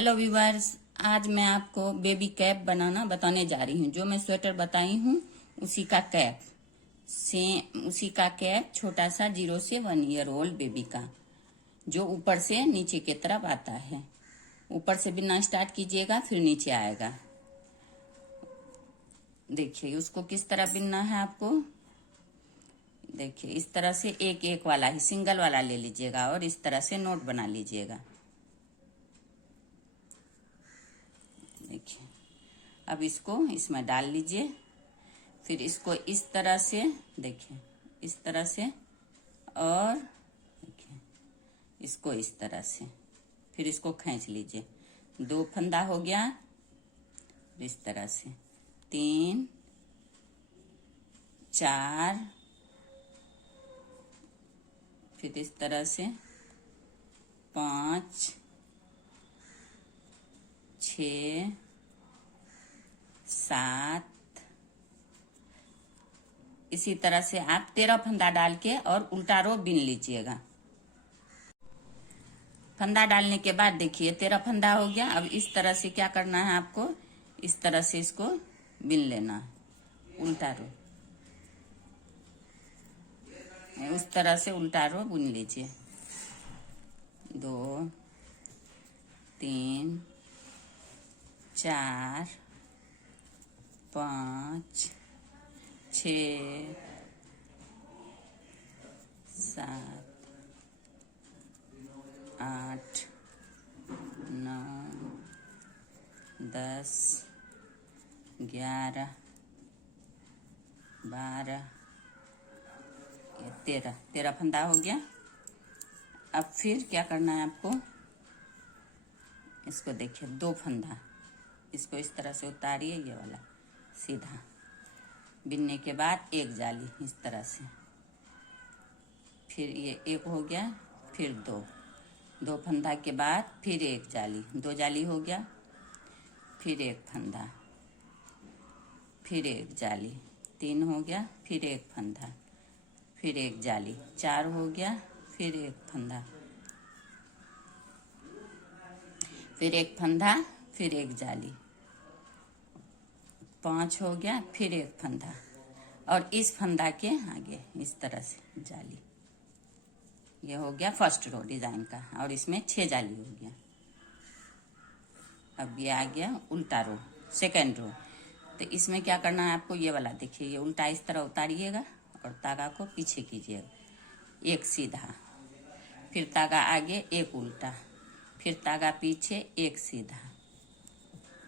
Hello viewers, आज मैं आपको बेबी कैप बनाना बताने जा रही हूँ। जो मैं स्वेटर बताई हूँ उसी का कैप उसी का कैप छोटा सा 0 से 1 ईयर ओल्ड बेबी का, जो ऊपर से नीचे की तरफ आता है। ऊपर से बिनना स्टार्ट कीजिएगा, फिर नीचे आएगा। देखिए उसको किस तरह बिनना है आपको। देखिए इस तरह से एक एक वाला ही सिंगल वाला ले लीजिएगा और इस तरह से नोट बना लीजिएगा। देखिए अब इसको इसमें डाल लीजिए, फिर इसको इस तरह से, देखिए इस तरह से, और देखिए इसको इस तरह से, फिर इसको खींच लीजिए। 2 फंदा हो गया, इस तरह से 3 4, फिर इस तरह से 5 6 7। इसी तरह से आप 13 फंदा डाल के और उल्टा रो बिन लीजिएगा। फंदा डालने के बाद देखिए 13 फंदा हो गया। अब इस तरह से क्या करना है आपको, इस तरह से इसको बिन लेना है, उल्टा रो उस तरह से उल्टा रो बुन लीजिए। 2 3 4 5 6 7 8 9 10 11 12 13 फंदा हो गया। अब फिर क्या करना है आपको, इसको देखिए 2 फंदा, इसको इस तरह से उतारिए, ये वाला सीधा बिनने के बाद एक जाली इस तरह से, फिर ये एक हो गया, फिर 2 फंदा के बाद फिर एक जाली, 2 जाली हो गया, फिर एक फंदा, फिर एक जाली, 3 हो गया, फिर एक फंदा, फिर एक जाली, 4 हो गया, फिर एक फंदा, फिर एक फंदा, फिर एक जाली, 5 हो गया, फिर एक फंदा, और इस फंदा के आगे इस तरह से जाली। ये हो गया फर्स्ट रो डिजाइन का, और इसमें 6 जाली हो गया। अब ये आ गया उल्टा रो, सेकेंड रो। तो इसमें क्या करना है आपको, ये वाला देखिए, ये उल्टा इस तरह उतारिएगा और तागा को पीछे कीजिएगा, एक सीधा, फिर तागा आगे, एक उल्टा, फिर तागा पीछे, एक सीधा,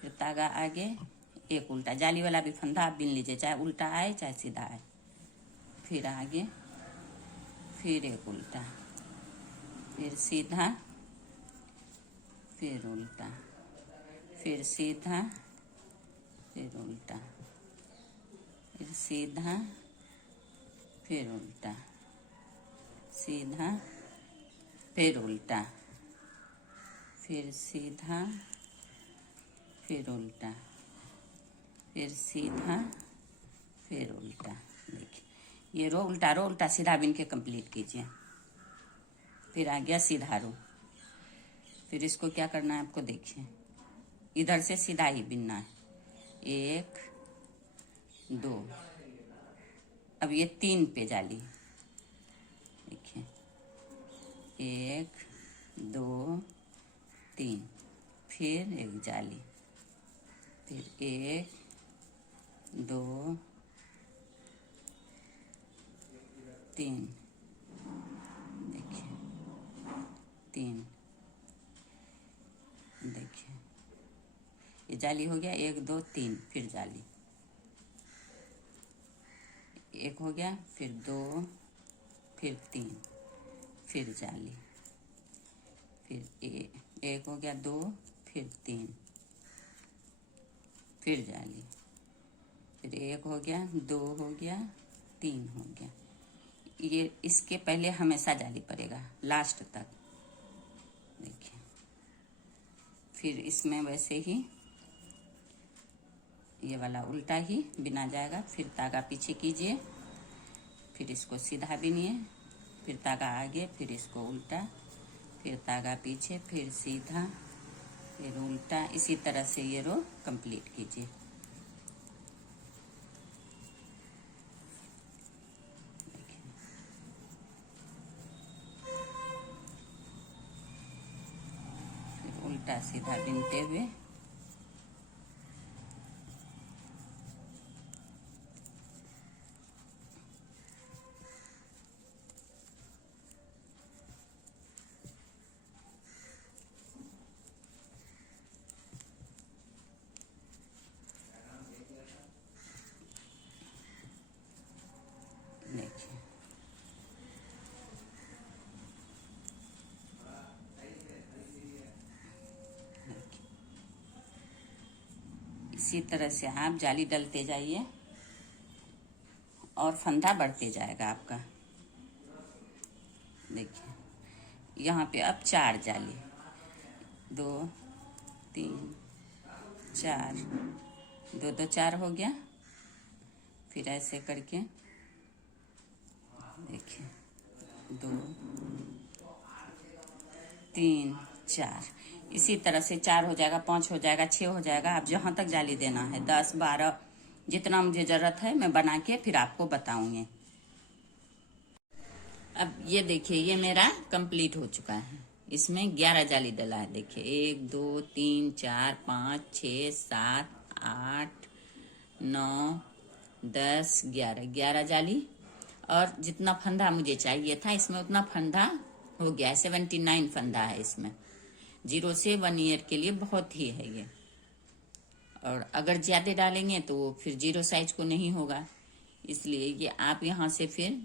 फिर तागा आगे, एक उल्टा। जाली वाला भी फंदा आप बिन लीजिए, चाहे उल्टा आए चाहे सीधा आए। फिर आगे, फिर एक उल्टा, फिर सीधा, फिर उल्टा, फिर सीधा, फिर उल्टा, फिर सीधा, फिर उल्टा, सीधा, फिर उल्टा, फिर सीधा, फिर उल्टा, फिर सीधा, फिर उल्टा। देखिए ये रो उल्टा सीधा बिन के कंप्लीट कीजिए। फिर आ गया सीधा रो। फिर इसको क्या करना है आपको, देखिए इधर से सीधा ही बिनना है, 1 2। अब ये 3 पे जाली, देखिए 1 2 3, फिर एक जाली, फिर 1 2 3, देखिए 3, देखिए ये जाली हो गया, 1 2 3, फिर जाली, 1 हो गया, फिर 2, फिर 3, फिर जाली, फिर 1 हो गया, 2, फिर 3, फिर जाली, फिर 1 हो गया, 2 हो गया, 3 हो गया। ये इसके पहले हमेशा जाली पड़ेगा लास्ट तक, देखिए। फिर इसमें वैसे ही ये वाला उल्टा ही बिना जाएगा। फिर तागा पीछे कीजिए, फिर इसको सीधा बिनिए, फिर तागा आगे, फिर इसको उल्टा, फिर तागा पीछे, फिर सीधा, फिर उल्टा, इसी तरह से ये रो कंप्लीट कीजिए। फिर उल्टा सीधा बिनते हुए देखिए। इसी तरह से आप जाली डलते जाइए और फंदा बढ़ते जाएगा आपका। देखिए यहाँ पे अब 4 जाली, 2 3 4, 2 2 4 हो गया। फिर ऐसे करके देखिए 2 3 4, इसी तरह से 4 हो जाएगा, 5 हो जाएगा, 6 हो जाएगा। आप जहाँ तक जाली देना है 10 12 जितना मुझे जरूरत है मैं बना के फिर आपको बताऊंगी। अब ये देखिए ये मेरा कंप्लीट हो चुका है। इसमें 11 जाली डला है। देखिए 1 2 3 4 5 6 7 8 9 10 11 जाली। और जितना फंदा मुझे चाहिए था इसमें उतना फंदा हो गया है। 79 फंदा है इसमें। 0 से 1 ईयर के लिए बहुत ही है ये। और अगर ज्यादा डालेंगे तो फिर 0 साइज को नहीं होगा, इसलिए ये आप यहाँ से फिर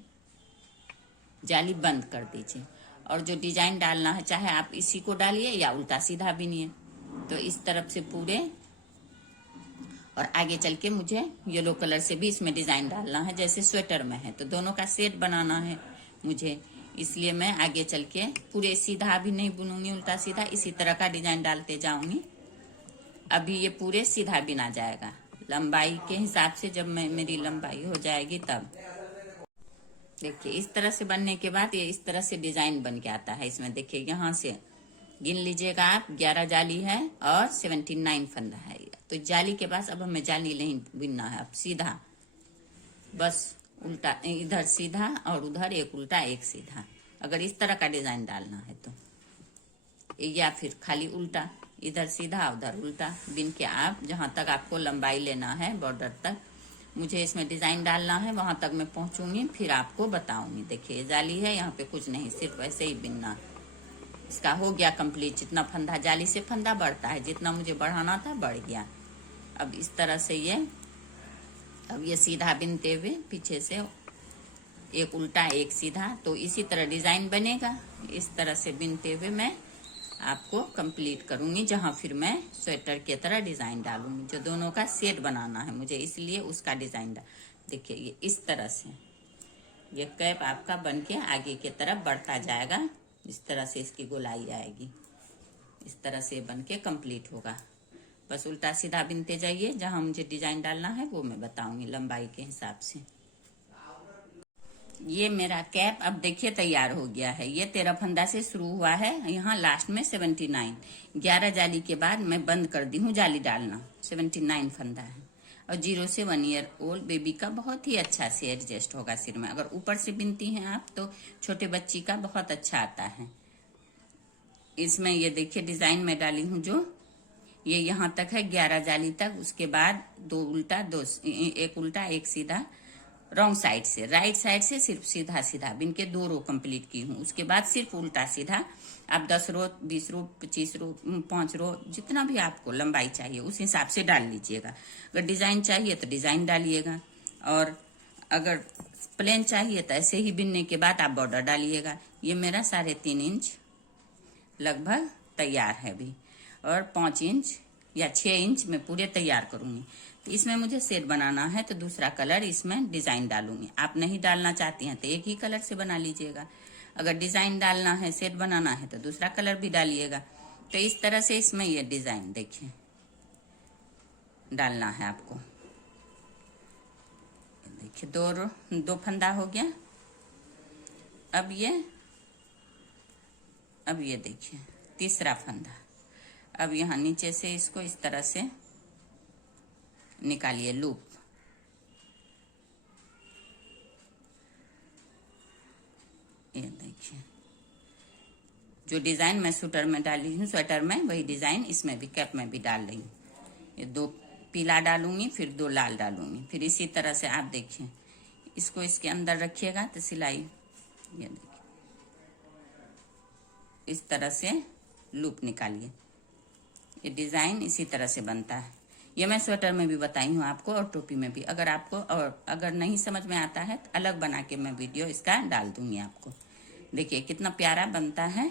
जाली बंद कर दीजिए। और जो डिजाइन डालना है चाहे आप इसी को डालिए या उल्टा सीधा बिनिए। तो इस तरफ से पूरे, और आगे चल के मुझे येलो कलर से भी इसमें डिजाइन डालना है जैसे स्वेटर में है, तो दोनों का सेट बनाना है मुझे। इसलिए मैं आगे चल के पूरे सीधा भी नहीं बुनूंगी, उल्टा सीधा इसी तरह का डिजाइन डालते जाऊंगी। अभी ये पूरे सीधा बिना जाएगा लंबाई के हिसाब से। जब मेरी लंबाई हो जाएगी तब देखिए इस तरह से बनने के बाद ये इस तरह से डिजाइन बन के आता है। इसमें देखिए यहाँ से गिन लीजिएगा आप, 11 जाली है और 79 फंदा है। तो जाली के पास अब हमें जाली नहीं बिनना है, अब सीधा बस उल्टा, इधर सीधा और उधर एक उल्टा एक सीधा। अगर इस तरह का डिजाइन डालना है तो, या फिर खाली उल्टा, इधर सीधा उधर उल्टा बिन के आप जहां तक आपको लंबाई लेना है बॉर्डर तक, मुझे इसमें डिजाइन डालना है वहां तक मैं पहुंचूंगी फिर आपको बताऊंगी। देखिए जाली है यहाँ पे कुछ नहीं, सिर्फ ऐसे ही बिनना। इसका हो गया कंप्लीट। जितना फंदा, जाली से फंदा बढ़ता है, जितना मुझे बढ़ाना था बढ़ गया। अब इस तरह से अब ये सीधा बिनते हुए पीछे से एक उल्टा एक सीधा, तो इसी तरह डिजाइन बनेगा। इस तरह से बिनते हुए मैं आपको कंप्लीट करूंगी, जहां फिर मैं स्वेटर की तरह डिजाइन डालूंगी। जो दोनों का सेट बनाना है मुझे, इसलिए उसका डिजाइन देखिए ये इस तरह से ये कैप आपका बन के आगे की तरफ बढ़ता जाएगा। इस तरह से इसकी गोलाई आएगी, इस तरह से बन के कंप्लीट होगा। बस उल्टा सीधा बिनते जाइए, जहां मुझे डिजाइन डालना है वो मैं बताऊंगी लंबाई के हिसाब से। ये मेरा कैप अब देखिए तैयार हो गया है। ये 13 फंदा से शुरू हुआ है, यहाँ लास्ट में 79। 11 जाली के बाद मैं बंद कर दी हूँ जाली डालना। 79 फंदा है और 0 से 1 ईयर ओल्ड बेबी का बहुत ही अच्छा से एडजस्ट होगा सिर में। अगर ऊपर से बिनती हैं आप तो छोटे बच्ची का बहुत अच्छा आता है। इसमें ये देखिए डिजाइन में डाली हूँ जो ये यहाँ तक है 11 जाली तक। उसके बाद 2 उल्टा, 2 एक उल्टा एक सीधा रॉन्ग साइड से, राइट साइड से सिर्फ सीधा सीधा बिन के 2 रो कंप्लीट की हूँ। उसके बाद सिर्फ उल्टा सीधा। आप 10 रो 20 रो 25 रो 5 रो जितना भी आपको लंबाई चाहिए उस हिसाब से डाल लीजिएगा। अगर डिजाइन चाहिए तो डिजाइन डालिएगा, और अगर प्लेन चाहिए तो ऐसे ही बिनने के बाद आप बॉर्डर डालिएगा। ये मेरा 3.5 इंच लगभग तैयार है अभी, और 5 इंच या 6 इंच में पूरे तैयार करूंगी। तो इसमें मुझे सेट बनाना है तो दूसरा कलर इसमें डिजाइन डालूंगी। आप नहीं डालना चाहती हैं तो एक ही कलर से बना लीजिएगा। अगर डिजाइन डालना है, सेट बनाना है तो दूसरा कलर भी डालिएगा। तो इस तरह से इसमें ये डिजाइन देखिए डालना है आपको। देखिए 2 फंदा हो गया। अब ये देखिए तीसरा फंदा। अब यहाँ नीचे से इसको इस तरह से निकालिए लूप। ये देखिए, जो डिजाइन मैं स्वेटर में डाली हूँ, स्वेटर में, वही डिजाइन इसमें भी, कैप में भी डाल रही हूँ। ये 2 पीला डालूंगी, फिर 2 लाल डालूंगी, फिर इसी तरह से आप देखिए इसको इसके अंदर रखिएगा तो सिलाई, ये देखिए इस तरह से लूप निकालिए। ये डिजाइन इसी तरह से बनता है। ये मैं स्वेटर में भी बताई हूँ आपको और टोपी में भी। अगर आपको और अगर नहीं समझ में आता है तो अलग बना के मैं वीडियो इसका डाल दूंगी आपको। देखिए कितना प्यारा बनता है।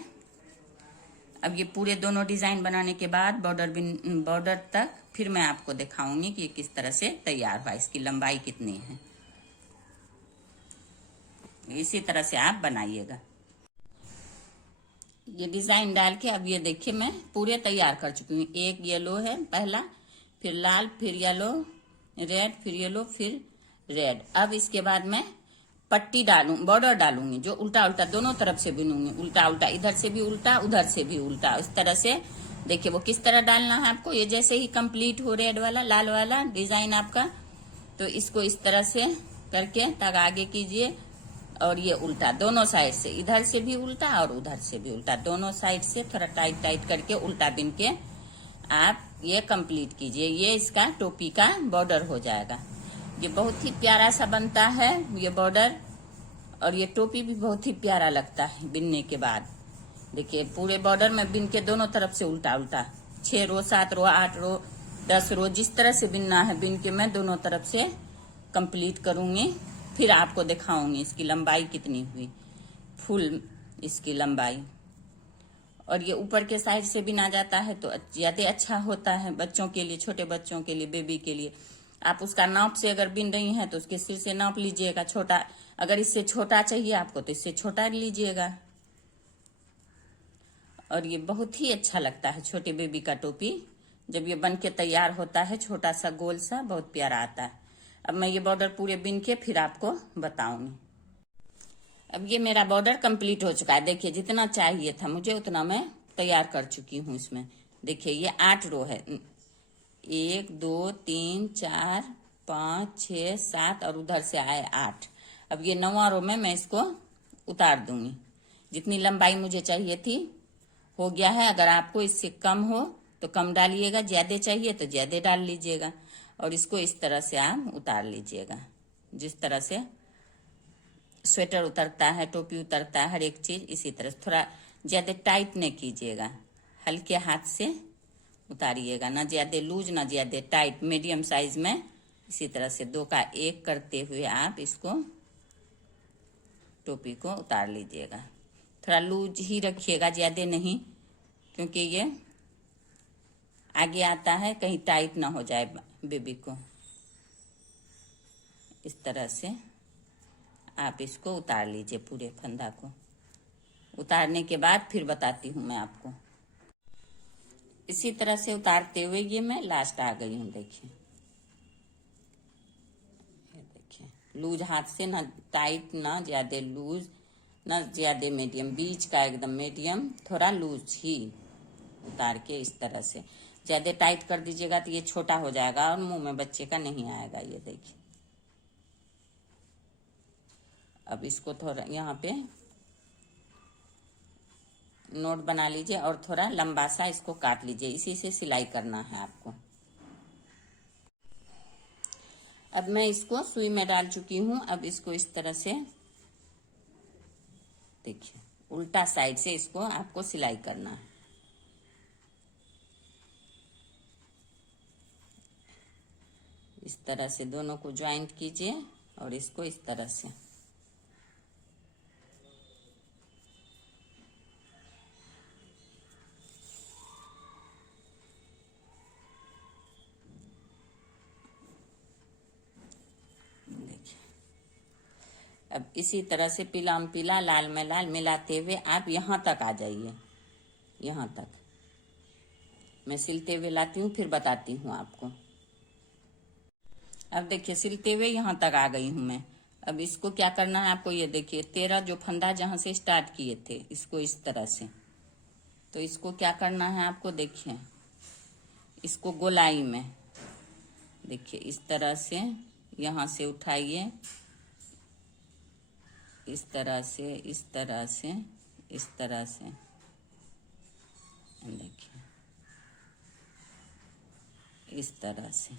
अब ये पूरे दोनों डिजाइन बनाने के बाद बॉर्डर तक फिर मैं आपको दिखाऊंगी कि ये किस तरह से तैयार हुआ, इसकी लंबाई कितनी है। इसी तरह से आप बनाइएगा। ये डिजाइन डाल के अब ये देखिए मैं पूरे तैयार कर चुकी हूँ। एक येलो है पहला, फिर लाल, फिर येलो, रेड, फिर येलो, फिर रेड। अब इसके बाद मैं पट्टी बॉर्डर डालूंगी, जो उल्टा उल्टा दोनों तरफ से बुनूंगी। उल्टा उल्टा, इधर से भी उल्टा, उधर से भी उल्टा, इस तरह से। देखिए वो किस तरह डालना है आपको। ये जैसे ही कंप्लीट हो रेड वाला, लाल वाला डिजाइन आपका, तो इसको इस तरह से करके तक आगे कीजिए। और ये उल्टा दोनों साइड से, इधर से भी उल्टा और उधर से भी उल्टा, दोनों साइड से थोड़ा टाइट टाइट करके उल्टा बिन के आप ये कंप्लीट कीजिए। ये इसका टोपी का बॉर्डर हो जाएगा। ये बहुत ही प्यारा सा बनता है ये बॉर्डर, और ये टोपी भी बहुत ही प्यारा लगता है बिनने के बाद। देखिए पूरे बॉर्डर में बिन के दोनों तरफ से उल्टा उल्टा 6 रो, 7 रो, 8 रो, 10 रो, जिस तरह से बिनना है बिन के मैं दोनों तरफ से कंप्लीट करूंगी। फिर आपको दिखाऊंगी इसकी लंबाई कितनी हुई, फुल इसकी लंबाई। और ये ऊपर के साइड से बिना जाता है तो ज्यादा अच्छा होता है बच्चों के लिए, छोटे बच्चों के लिए, बेबी के लिए। आप उसका नाप से अगर बिन रही हैं तो उसके सिर से नाप लीजिएगा। छोटा, अगर इससे छोटा चाहिए आपको तो इससे छोटा लीजिएगा। और ये बहुत ही अच्छा लगता है छोटे बेबी का टोपी। जब ये बन के तैयार होता है, छोटा सा गोल सा, बहुत प्यारा आता है। अब मैं ये बॉर्डर पूरे बिन के फिर आपको बताऊंगी। अब ये मेरा बॉर्डर कंप्लीट हो चुका है। देखिए जितना चाहिए था मुझे उतना मैं तैयार कर चुकी हूँ इसमें। देखिए ये 8 रो है, 1 2 3 4 5 6 7 और उधर से आए 8। अब ये 9वां रो में मैं इसको उतार दूंगी। जितनी लंबाई मुझे चाहिए थी हो गया है। अगर आपको इससे कम हो तो कम डालिएगा, ज्यादा चाहिए तो ज्यादा डाल लीजिएगा। और इसको इस तरह से आप उतार लीजिएगा, जिस तरह से स्वेटर उतरता है, टोपी उतरता है, हर एक चीज इसी तरह से। थोड़ा ज्यादा टाइट नहीं कीजिएगा, हल्के हाथ से उतारिएगा, ना ज्यादा लूज ना ज्यादा टाइट, मीडियम साइज में। इसी तरह से 2 का 1 करते हुए आप इसको टोपी को उतार लीजिएगा। थोड़ा लूज ही रखिएगा, ज्यादा नहीं, क्योंकि ये आगे आता है, कहीं टाइट ना हो जाए बेबी को। इस तरह से आप इसको उतार लीजिए, पूरे फंदा को। उतारने के बाद फिर बताती हूँ मैं आपको। इसी तरह से उतारते हुए ये मैं लास्ट आ गई हूँ। देखिए ये देखिए, लूज हाथ से, ना टाइट ना ज्यादा लूज ना ज्यादा मीडियम, बीच का एकदम मीडियम, थोड़ा लूज ही उतार के इस तरह से। ज्यादा टाइट कर दीजिएगा तो ये छोटा हो जाएगा और मुंह में बच्चे का नहीं आएगा। ये देखिए, अब इसको थोड़ा यहाँ पे नोट बना लीजिए और थोड़ा लंबा सा इसको काट लीजिए। इसी से सिलाई करना है आपको। अब मैं इसको सुई में डाल चुकी हूँ। अब इसको इस तरह से देखिए, उल्टा साइड से इसको आपको सिलाई करना है। इस तरह से दोनों को ज्वाइंट कीजिए और इसको इस तरह से। अब इसी तरह से पीला में पीला, लाल में लाल मिलाते हुए आप यहाँ तक आ जाइए। यहाँ तक मैं सिलते हुए लाती हूँ, फिर बताती हूँ आपको। अब देखिए सिलते हुए यहाँ तक आ गई हूँ मैं। अब इसको क्या करना है आपको, ये देखिए 13 जो फंदा जहाँ से स्टार्ट किए थे, इसको इस तरह से। तो इसको क्या करना है आपको, देखिए इसको गोलाई में देखिए इस तरह से यहाँ से उठाइए, इस तरह से, इस तरह से, इस तरह से, देखिए इस तरह से।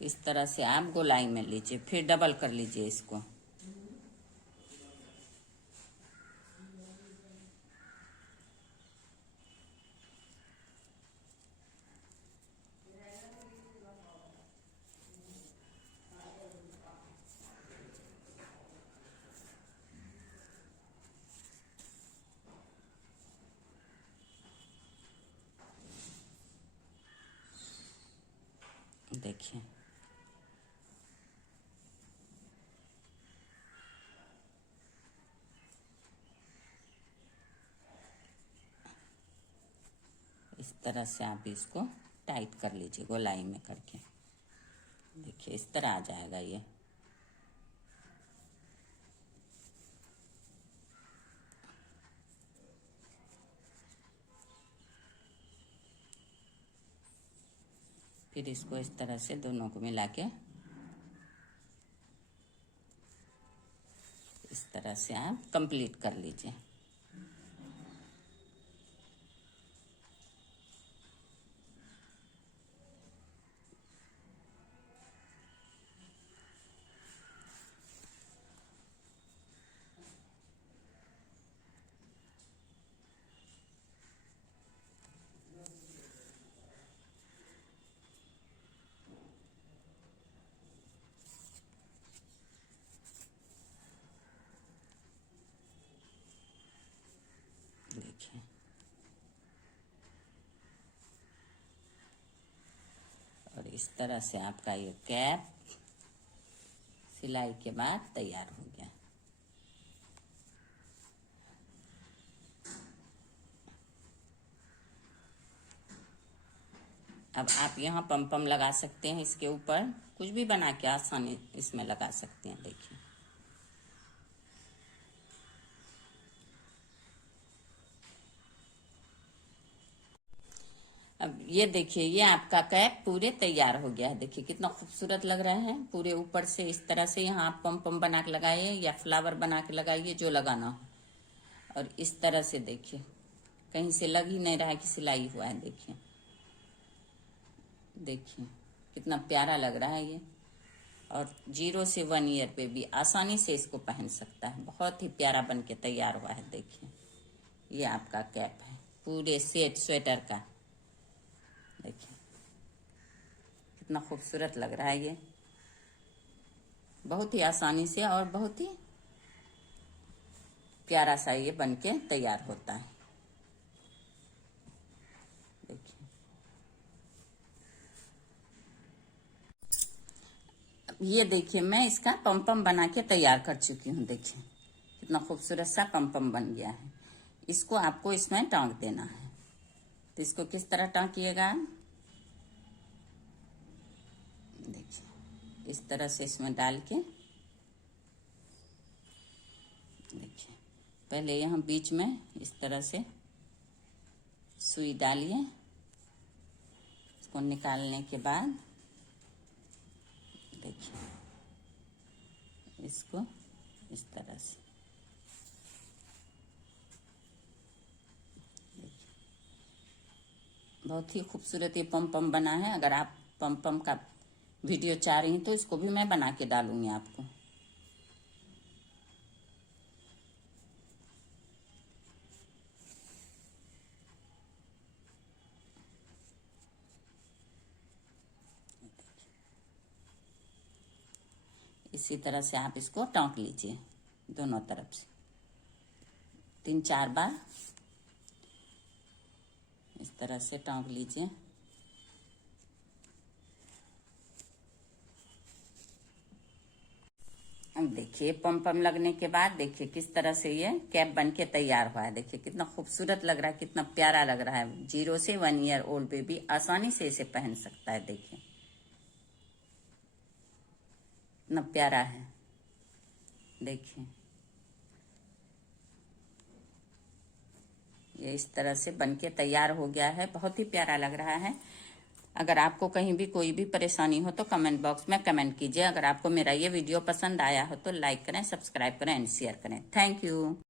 इस तरह से आप गोलाई में लीजिए, फिर डबल कर लीजिए इसको। देखिए इस तरह से आप इसको टाइट कर लीजिए गोलाई में करके। देखिए इस तरह आ जाएगा ये। फिर इसको इस तरह से दोनों को मिला के इस तरह से आप कंप्लीट कर लीजिए। देखिए और इस तरह से आपका ये कैप सिलाई के बाद तैयार हो गया। अब आप यहाँ पम पम लगा सकते हैं, इसके ऊपर कुछ भी बना के आसानी इसमें लगा सकते हैं। देखिए अब ये देखिए ये आपका कैप पूरे तैयार हो गया है। देखिए कितना खूबसूरत लग रहा है। पूरे ऊपर से इस तरह से यहाँ आप पम पम बना के लगाइए या फ्लावर बना के लगाइए, जो लगाना हो। और इस तरह से देखिए कहीं से लग ही नहीं रहा है कि सिलाई हुआ है। देखिए देखिए कितना प्यारा लग रहा है ये। और 0 से 1 ईयर पे भी आसानी से इसको पहन सकता है। बहुत ही प्यारा बन के तैयार हुआ है। देखिए ये आपका कैप है पूरे सेट स्वेटर का। देखिए कितना खूबसूरत लग रहा है ये। बहुत ही आसानी से और बहुत ही प्यारा सा ये बन के तैयार होता है। देखिए ये देखिए मैं इसका पम पम बना के तैयार कर चुकी हूँ। देखिए कितना खूबसूरत सा पम पम बन गया है। इसको आपको इसमें टांग देना है। तो इसको किस तरह टांकिएगा, देखिए इस तरह से इसमें डाल के देखिए पहले यहाँ बीच में इस तरह से सुई डालिए। इसको निकालने के बाद देखिए इसको इस तरह से बहुत ही खूबसूरत ये पम पम बना है। अगर आप पम पम का वीडियो चाह रही हैं तो इसको भी मैं बना के डालूंगी आपको। इसी तरह से आप इसको टाँक लीजिए दोनों तरफ से 3-4 बार इस तरह से टाँक लीजिए। अब देखिए पम पम लगने के बाद देखिए किस तरह से ये कैप बन के तैयार हुआ है। देखिए कितना खूबसूरत लग रहा है, कितना प्यारा लग रहा है। 0 से 1 ईयर ओल्ड बेबी आसानी से इसे पहन सकता है। देखिए कितना प्यारा है। देखिए ये इस तरह से बनके तैयार हो गया है, बहुत ही प्यारा लग रहा है। अगर आपको कहीं भी कोई भी परेशानी हो तो कमेंट बॉक्स में कमेंट कीजिए। अगर आपको मेरा ये वीडियो पसंद आया हो तो लाइक करें, सब्सक्राइब करें एंड शेयर करें। Thank you.